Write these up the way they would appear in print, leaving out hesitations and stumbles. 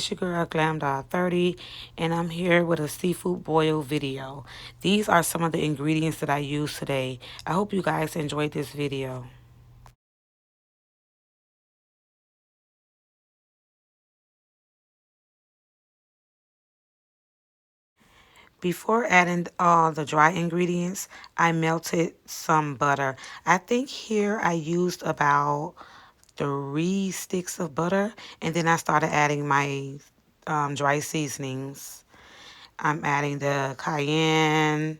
it's your girl Glam30, and I'm here with a seafood boil video. These are some of the ingredients that I used today. I hope you guys enjoyed this video. Before adding all the dry ingredients, I melted some butter. I think here I used about 3 sticks of butter, and then I started adding my dry seasonings. I'm adding the cayenne,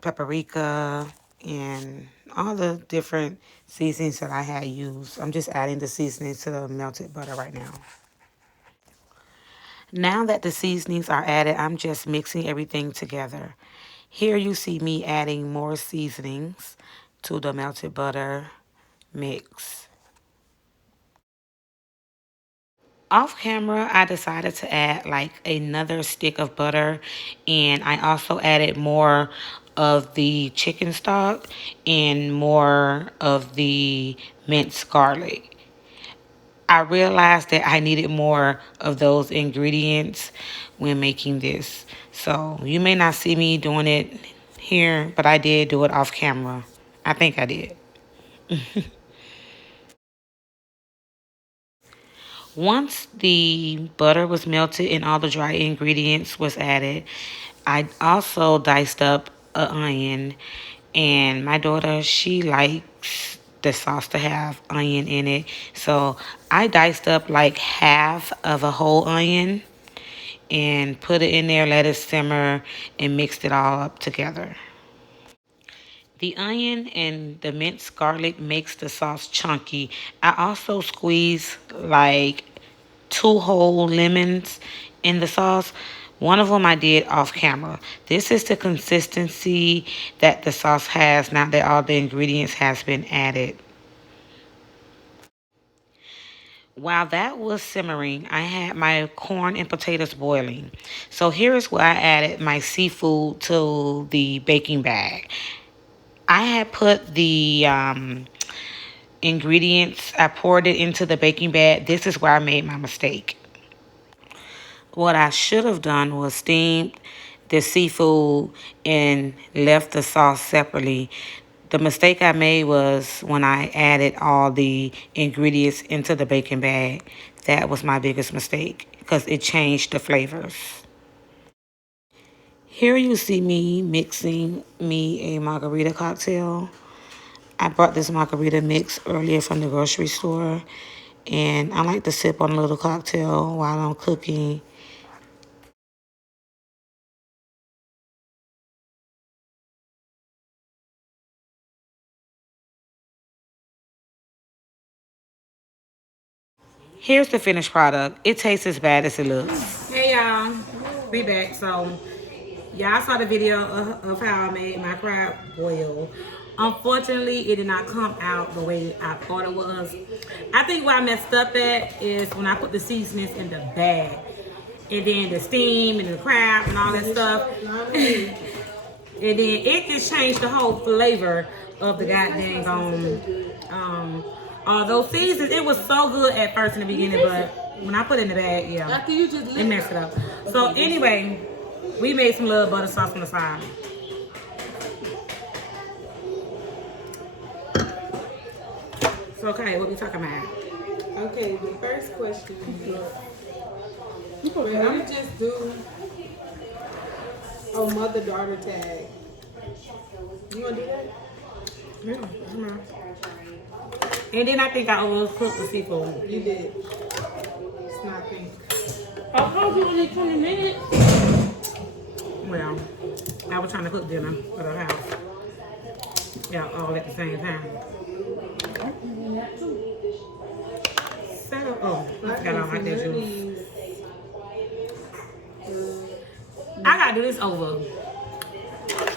paprika, and all the different seasonings that I had used. I'm just adding the seasonings to the melted butter right now. Now that the seasonings are added, I'm just mixing everything together. Here you see me adding more seasonings to the melted butter mix. Off camera, I decided to add like another stick of butter, and I also added more of the chicken stock and more of the minced garlic. I realized that I needed more of those ingredients when making this. So you may not see me doing it here, but I did do it off camera. I think I did. Once the butter was melted and all the dry ingredients was added, I also diced up an onion. And my daughter, she likes the sauce to have onion in it. So I diced up like half of a whole onion and put it in there, let it simmer, and mixed it all up together. The onion and the minced garlic makes the sauce chunky. I also squeeze like 2 whole lemons in the sauce. One of them I did off camera. This is the consistency that the sauce has now that all the ingredients has been added. While that was simmering, I had my corn and potatoes boiling. So here is where I added my seafood to the baking bag. I had put the ingredients, I poured it into the baking bag. This is where I made my mistake. What I should have done was steamed the seafood and left the sauce separately. The mistake I made was when I added all the ingredients into the baking bag. That was my biggest mistake because it changed the flavors. Here you see me mixing me a margarita cocktail. I bought this margarita mix earlier from the grocery store, and I like to sip on a little cocktail while I'm cooking. Here's the finished product. It tastes as bad as it looks. Hey y'all, we back. So y'all saw the video of how I made my crab boil. Unfortunately, it did not come out the way I thought it was. I think where I messed up at is when I put the seasonings in the bag. And then the steam and the crab and all that stuff. And then it just changed the whole flavor of the goddamn all those seasons. It was so good at first in the beginning, but when I put it in the bag, yeah, it messed it up. So anyway, we made some little butter sauce on the side. So okay, what we talking about? Okay, the first question is, I'm just do a mother-daughter tag. You wanna do that? Yeah. And then I think I overcooked the seafood. You did. It's not pink. I told you only 20 minutes. Well, I was trying to cook dinner for the house. Yeah, all at the same time. So, oh, I forgot all my juice. I gotta do this over.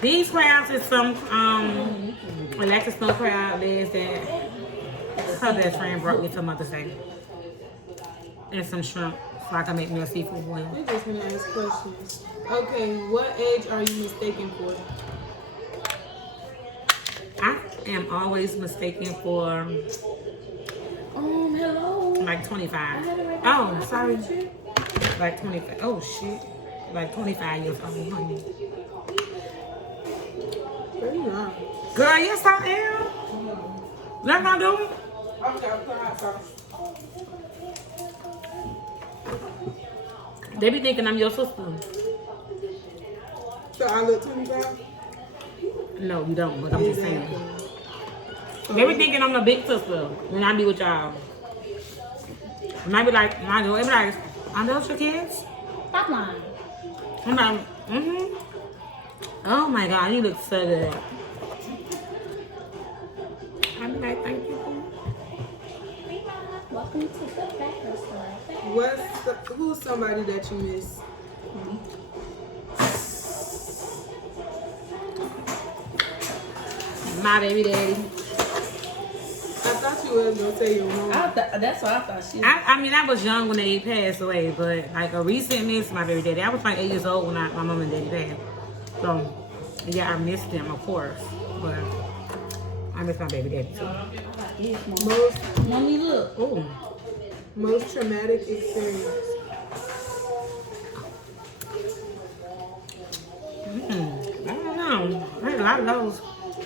These crabs is some Alexis snow crab legs that her best friend brought me to Mother's Day. And some shrimp so I can make me a seafood boil. We're just gonna ask questions. Okay, what age are you mistaken for? I am always mistaken for Hello. Like 25. Oh, sorry. Like 25. Oh, shit. Like 25 years old, honey. Where you at? Girl, yes, I am. That's not doing. Okay, I'm putting hot sauce. They be thinking I'm your sister. So I look 25? No, you don't, but I'm just saying. They be thinking I'm the big sister when I be with y'all. And I be like, my girl, they be like, are those your kids? Stop lying. I'm like, mm-hmm. Oh my God, you look so good. I be like, thank you. Welcome to the breakfast restaurant. Who's somebody that you miss? My baby daddy. I thought you was gonna say your mom. That's what I thought she was. I mean, I was young when they passed away, but like a recent miss, my baby daddy. I was like 8 years old when my mom and daddy passed. So, yeah, I missed them, of course. But I miss my baby daddy too. Yes, Mom. Most Mommy, look. Ooh. most traumatic experience. I don't know. There's a lot of those.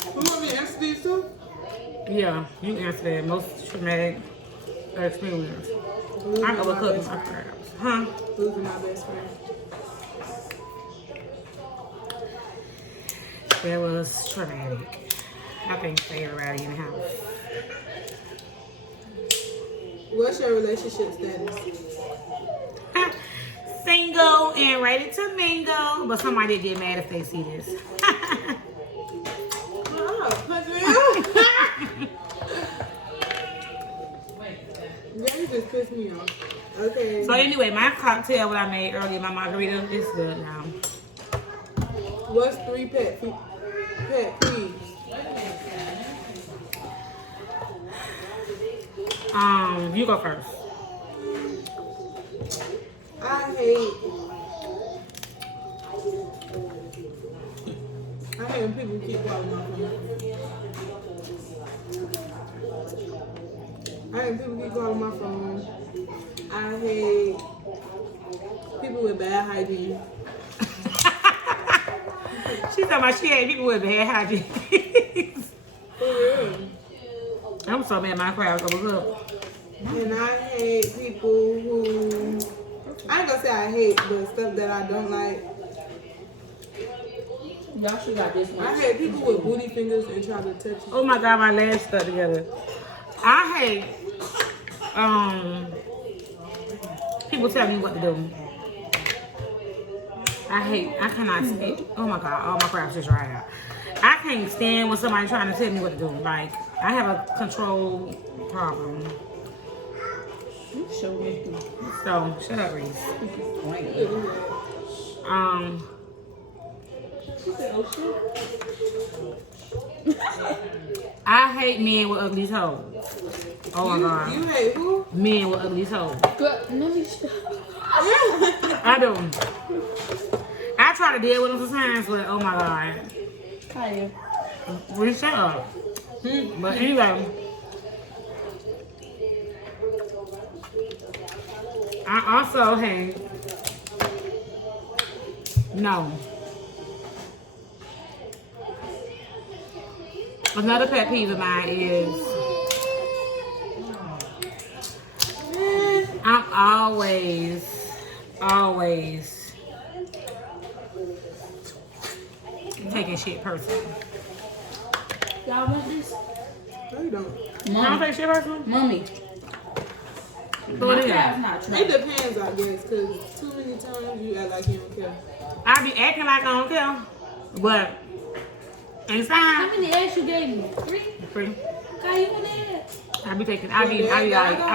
You want me to answer these too? Yeah, you answer that. Most traumatic experience. Losing I my overcooked best my friend. crabs. Huh? Losing my best friend. That was traumatic. I think for everybody in the house. What's your relationship status? Single and ready to mingle. But somebody get mad if they see this. Oh, punch me out. Yeah, you just pissed me off. Okay. So anyway, my cocktail what I made earlier, my margarita, is good now. What's 3 pet peeves? You go first. I hate when people keep calling my phone. I hate people keep calling my phone. I hate people with bad hygiene. She talking about she hate people with bad hygiene. For real. I'm so mad my crabs overcooked. And I hate people who, I ain't gonna say I hate, but stuff that I don't like. Y'all should got this one. I hate people with booty fingers and try to touch you. Oh my God, my legs stuck together. I hate people tell me what to do. I cannot stand, oh my God, all my crabs just dried out. I can't stand when somebody trying to tell me what to do. Like, I have a control problem. You showed me. So, shut up, Reese. She said, oh shit. I hate men with ugly toes. Oh my God. You hate who? Men with ugly toes. Good. No, you should. I do. I try to deal with them sometimes, but oh my God. Hi. We shut up. But anyway, I also hate. No. Another pet peeve of mine is I'm always taking shit personal. Y'all want this? No, you don't. I don't take shit personal. Mommy. So what is That's it? not true. It depends, I guess, because too many times you act like you don't care. I be acting like I don't care, but How inside, many eggs you gave me? 3? free. Okay, you want eggs? I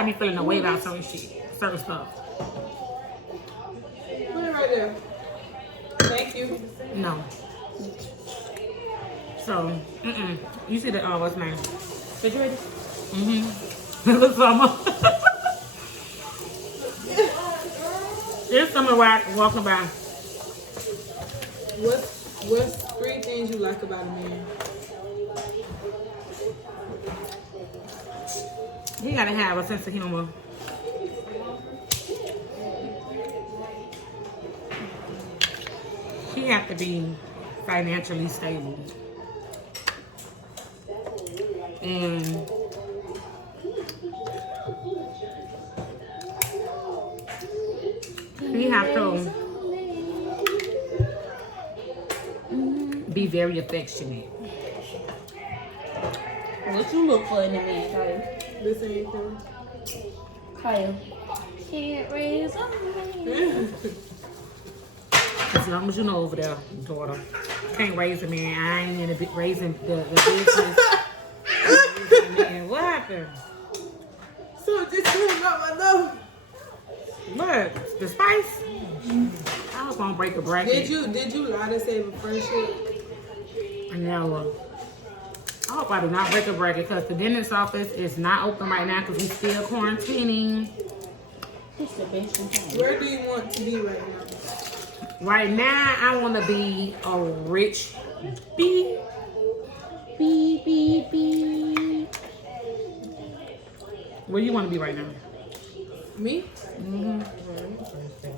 be feeling a way about certain stuff. Put it right there. Thank you. No. So, You see the what's name? Refrigerator? Look summer. It's summer where I walking by. What's 3 things you like about a man? He gotta have a sense of humor. He have to be financially stable. And he have to be very affectionate. What you look for in a man, Kyle? The same thing. Kyle. Can't raise a man. As long as you know over there, daughter. Can't raise a man. I ain't in the raising the business. Man, what happened? So just came out my nose. What? The spice? I was gonna break a bracket. Did you lie to save a friendship? No. I hope I do not break a bracket because the dentist's office is not open right now because we still quarantining. It's the best thing. Where do you want to be right now? Right now, I want to be a rich bee. Beep, beep, beep. Where you want to be right now? Me?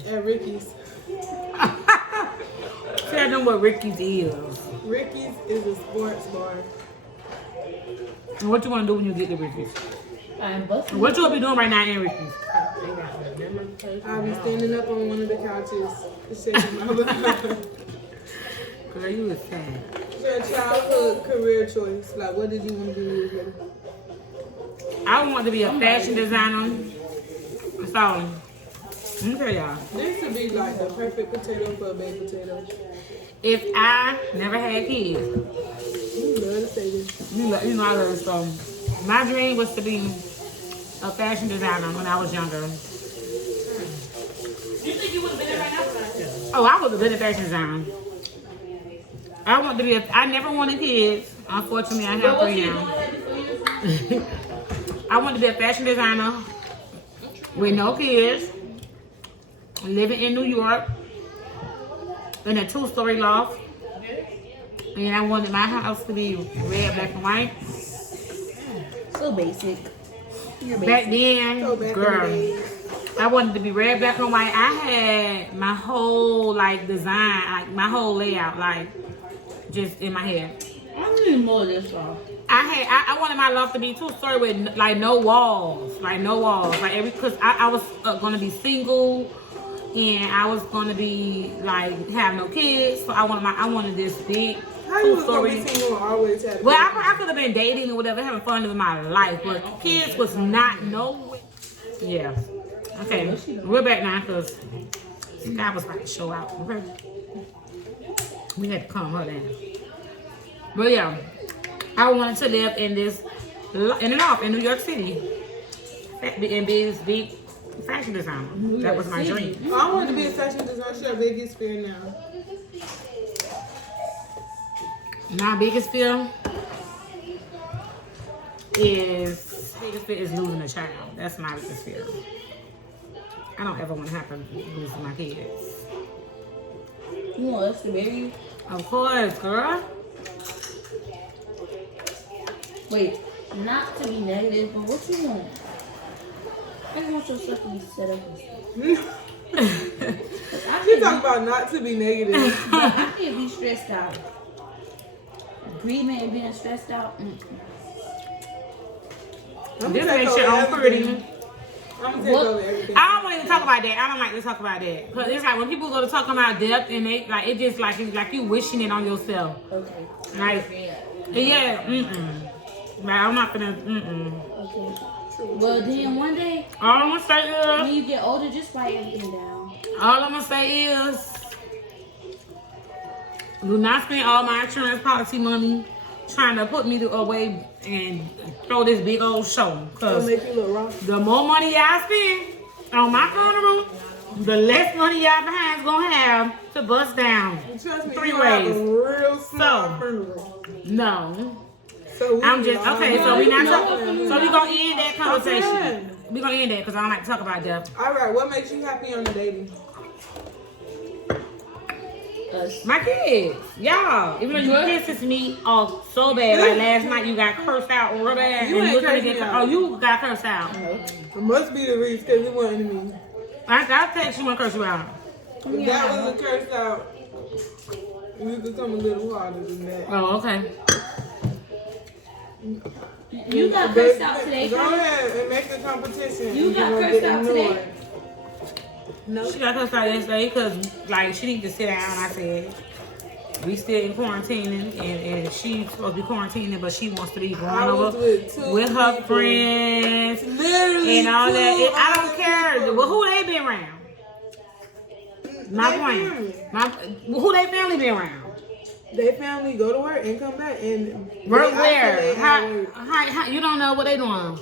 At Ricky's. Tell them what Ricky's is. Ricky's is a sports bar. And what you want to do when you get to Ricky's? I'm busting. What you will be doing right now in Ricky's? I'll be standing up on one of the couches, shaking my butt. Girl, you was sad. Your childhood career choice. Like, what did you want to do when you were little? I want to be a fashion designer. So, let me tell y'all. This would be like the perfect potato for a baked potato. If I never had kids, You love to say this. you know I love it. So, my dream was to be a fashion designer when I was younger. You think you would have been there right now? Oh, I was a good fashion designer. I want to be I never wanted kids. Unfortunately, I have three now. I want to be a fashion designer with no kids, living in New York, in a 2-story loft. And I wanted my house to be red, black, and white. So basic. You're Back basic. then, So back in the girl, days. I wanted to be red, black, and white. I had my whole design, like my whole layout, just in my head. I need more of this song. I wanted my loft to be 2-story with no walls, because I was gonna be single, and I was gonna be have no kids, so I wanted this big How you was gonna 2-story. be single and always have Well, I could have been dating or whatever, having fun with my life, but kids was not no. Yeah. Okay, we're back now because Sky was about to show out. Okay, we had to calm her down. But yeah, I wanted to live in an office in New York City and be this big fashion designer. That was my dream. I wanted to be a fashion designer. What's your biggest fear now? My biggest fear is losing a child. That's my biggest fear. I don't ever want to happen to lose my kids. You want us to marry you? Of course, girl. Wait, not to be negative, but what you want? I just want your stuff to be set up and stuff. You talking about not to be negative. I can't be stressed out. Grieving and being stressed out. This makes your own pretty. I'm gonna take over everything. I don't want to talk about that. I don't like to talk about that. Because it's like when people go to talk about death and they it just it's like you wishing it on yourself. Okay. Like, yeah, Like, I'm not gonna, Okay. Well, then one day, All I'm gonna say is, when you get older, just write everything down. all I'm gonna say is, do not spend all my insurance policy money trying to put me away and throw this big old show. It'll Cause make you look wrong. the more money y'all spend on my funeral, the less money y'all behind's gonna have to bust down. Trust me, 3 you have ways. a real small So- funeral. No. So we I'm be just, all okay, so right. we not talking, so we gonna end that Okay. conversation. We gonna end that because I don't like to talk about death. All right, what makes you happy on the dating? Us. My kids, y'all. Even though you What? pisses me off so bad, like last night you got cursed out real bad. You and ain't you're gonna cursed get me out. oh, you got cursed out. It must be the Reese because it wasn't me. I text you and curse you out. If that was a curse out, you could come a little harder than that. Oh, okay. You got cursed out today. Go ahead and make the competition. You got won't cursed get out ignored. today? No. She got cursed out yesterday because like she needed to sit down. I said we still in quarantining and she's supposed to be quarantining, but she wants to be going I was over with two her people. friends Literally and all that. two I don't other care. people. Well, who they been around? My They point. family. Who they family been around? They family go to work and come back and Work they where? isolate How, and work. how, you don't know what they doing.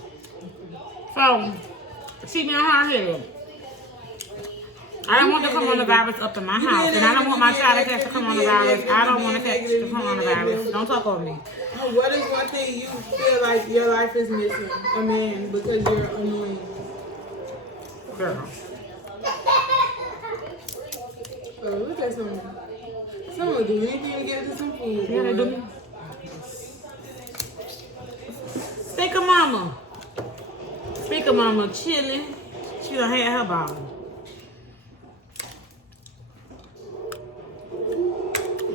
So, she been hard headed. I don't want the coronavirus up in my house, and I don't want my child to catch the coronavirus. I don't want to catch the coronavirus. Don't talk over me. What is one thing you feel like your life is missing? A man, because you're annoying. Girl. Oh, look at someone. Someone will do anything to get to some food. Yeah, they boy. do. Speaker mama. Speaker mama chilling. She done had her bottle.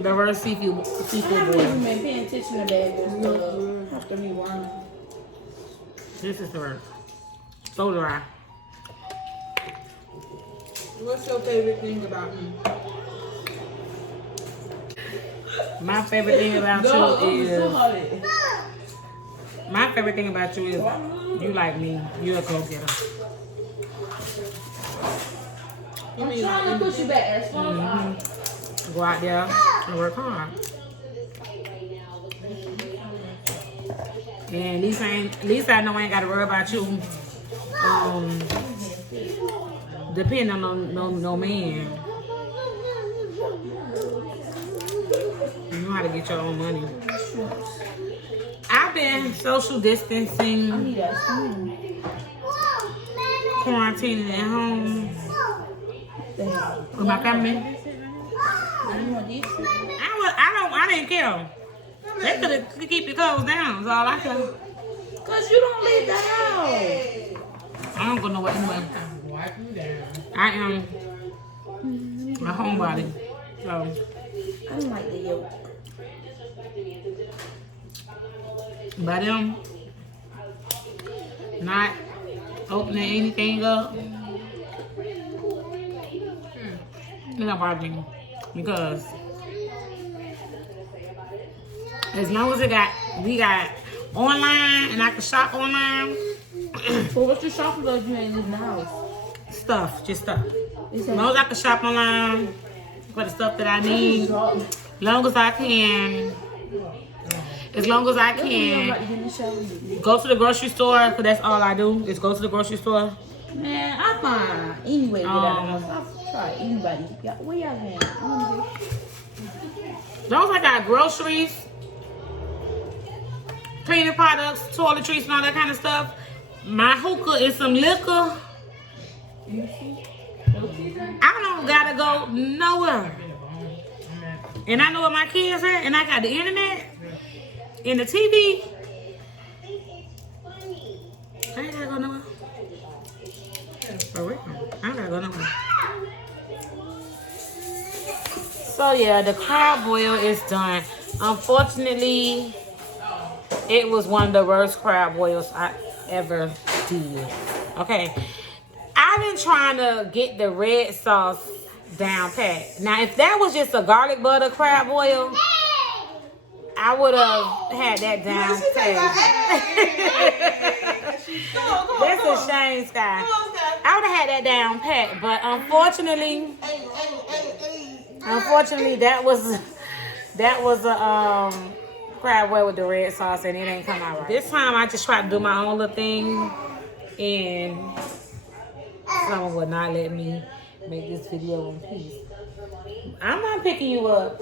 The reverse seafood I boy. haven't been paying attention to that after me wine. This is the reverse. So dry. What's your favorite thing about me? My favorite thing about you is my favorite thing about you is you like me. You're a go-getter. I'm trying to push you back as far as I Go out there and work hard. And at least I know I ain't got to worry about you. Depending on no man. You know how to get your own money. I've been social distancing, need that spoon. quarantining at home with my family. You want these? I didn't care. They could keep your clothes down. That's all I care. Cause you don't leave the house. I don't go nowhere anyway. I am a homebody. So I don't like the yolk. by them not opening anything up, it's not bothering me. Because as long as we got online and I can shop online, So what's your shopping list if you ain't leaving the house? just stuff. They As say, long as I can shop online for the stuff that I need, as long as I can, as long as I I'm about can to get in the shower. go to the grocery store, because that's all I do, is go to the grocery store. Man, I find any way to get out of the house. I've tried anybody. Where y'all going? I wanna go. As long as I got groceries, cleaning products, toiletries, and all that kind of stuff, my hookah and some liquor, I don't gotta go nowhere. And I know what my kids are, and I got the internet and the TV. I ain't gotta go nowhere. For real. I ain't gotta go nowhere. So yeah, the crab boil is done. Unfortunately, it was one of the worst crab boils I ever did. Okay. I've been trying to get the red sauce down pat. Now, if that was just a garlic butter crab boil, I would have had that down pat. That's a shame, Sky. I would have had that down pat, but unfortunately, that was a crab boil with the red sauce, and it ain't come out right. This time, I just tried to do my own little thing, and someone would not let me make this video in peace. I'm not picking you up,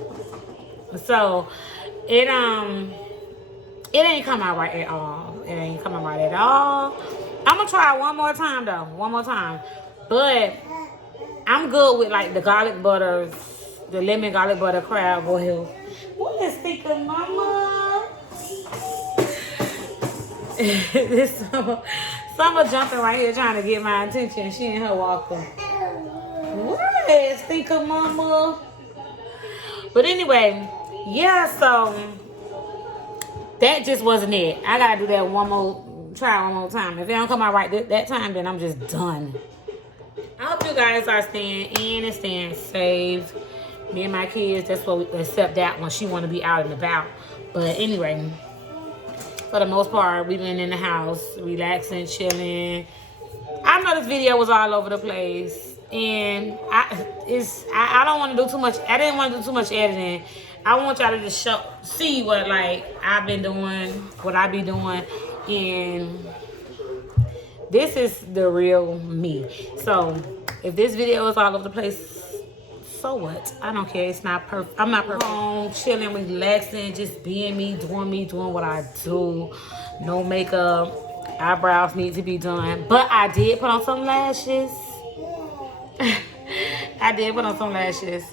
so it ain't come out right at all. It ain't coming right at all. I'm gonna try it one more time though, but I'm good with like the garlic butter The lemon garlic butter crab boil. What is thinking, mama? This Summer jumping right here trying to get my attention. She and her walker. What is thinking, mama? But anyway, yeah, so that just wasn't it. I gotta do that try one more time. If it don't come out right that time, then I'm just done. I hope you guys are staying in and staying safe. Me and my kids, that's what we, except that one, she want to be out and about. But anyway, for the most part, we've been in the house, relaxing, chilling. I know this video was all over the place, and I don't want to do too much. I didn't want to do too much editing. I want y'all to just see what like I've been doing, what I be doing, and this is the real me. So if this video is all over the place, so what? I don't care. It's not perfect. I'm not perfect. Home, chilling, relaxing, just being me, doing what I do. No makeup. Eyebrows need to be done. But I did put on some lashes. I did put on some lashes.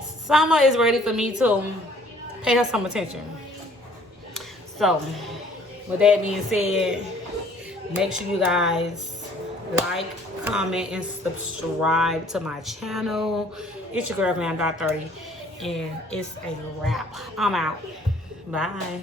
Summer is ready for me to pay her some attention. So, with that being said, make sure you guys like, comment, and subscribe to my channel. It's your girl, Glam.30, and it's a wrap. I'm out. Bye.